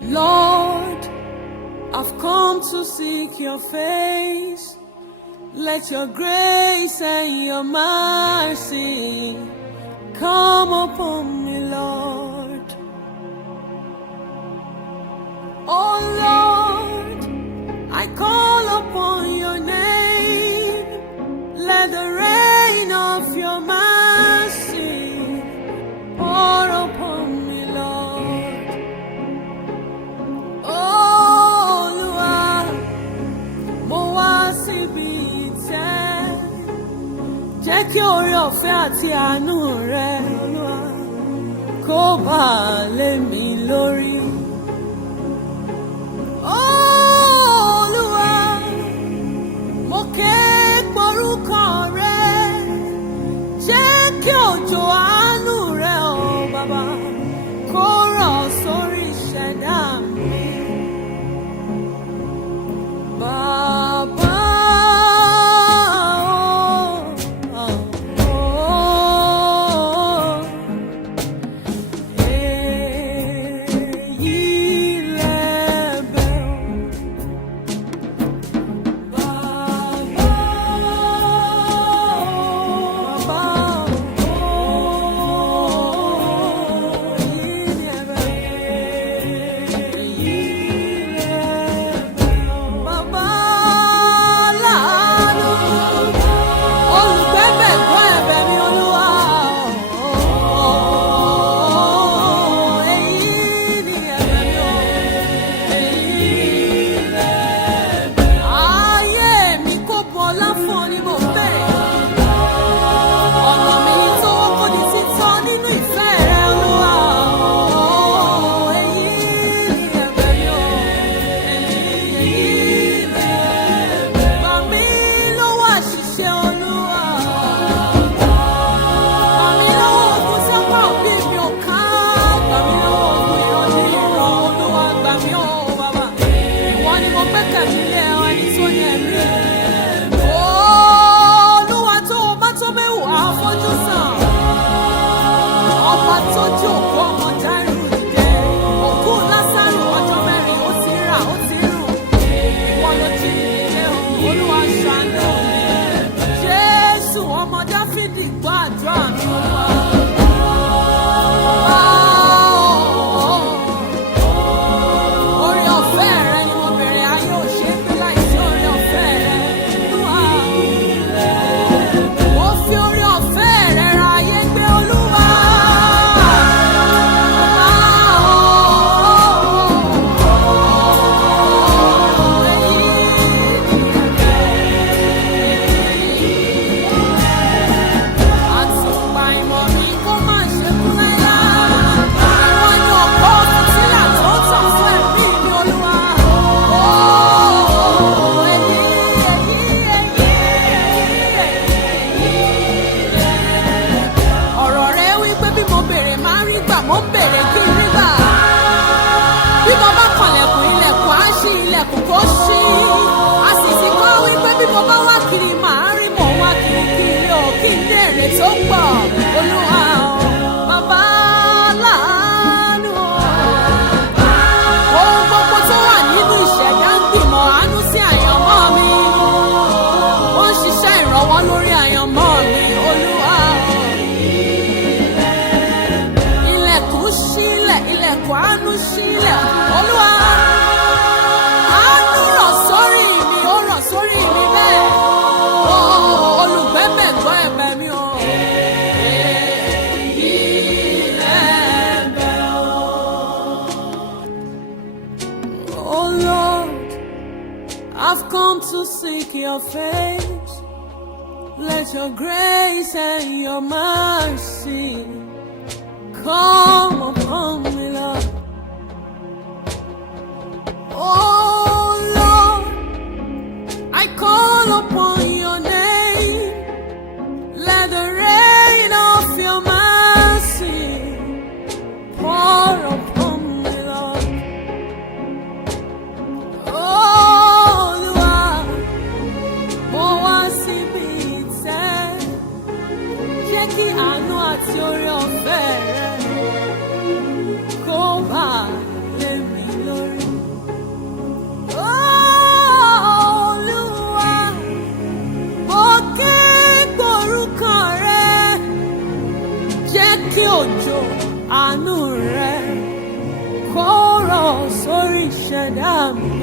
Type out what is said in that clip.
Lord, I've come to seek your face. Let your grace and your mercy come upon me, Lord. Oh Lord, I call upon your name. Let the rain of your mercy pour upon me, Lord. Oh Lord, mo wá síbi ìtẹ́. Jẹ́ kí oore ọ̀fẹ́ àti àánú rẹ, Olúwa, kó bà lé mi lórí. Olúwa, mo ké porúkọ rẹ. Jẹ́ kí òjò àánú rẹ, o Bàbá, kó rọ̀ sórí ìṣẹ̀dá mi. Bàbá. I've come to seek your face. Let your grace and your mercy come upon me, Lord. Oh Lord, I call upon your name. Let the rain of your mercy pour upon me, Lord. Oh Lord, mo wá síbi ìtẹ́. Jẹ́ kí àánú àti oore ọ̀fẹ́ rẹ àánú rẹ kó rọ̀ sórí ìṣẹ̀dá mi.